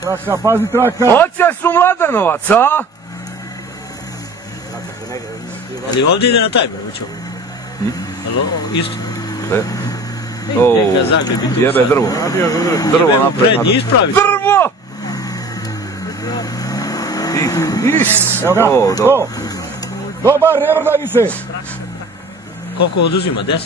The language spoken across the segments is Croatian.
Traka, pazi traka! Hoćeš u Mladenovac, a? Ali ovdje ide na taj brevićo. Alo, isto. Jebe drvo. Drvo napred. Prednji ispravi. Drvo! Evo ga, to! Dobar, ne vrdaj mi se! Koliko oduzima? 10?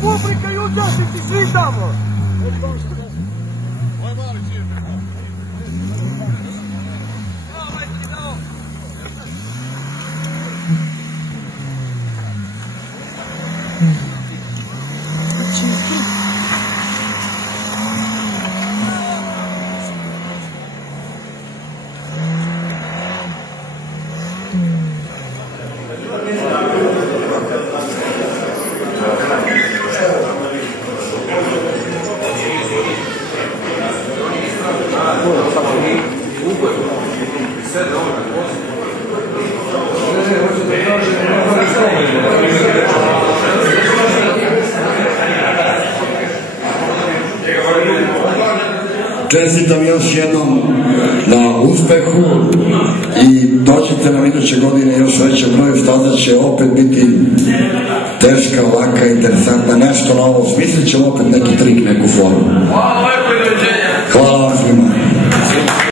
Publika i učasnici, svi tamo! Čestitam još jednom na uspehu i dođite nam iduće godine još većem broju, staza će opet biti teška, laka, interesantna, nešto novo, smislit ćemo opet neki trik, neku formu.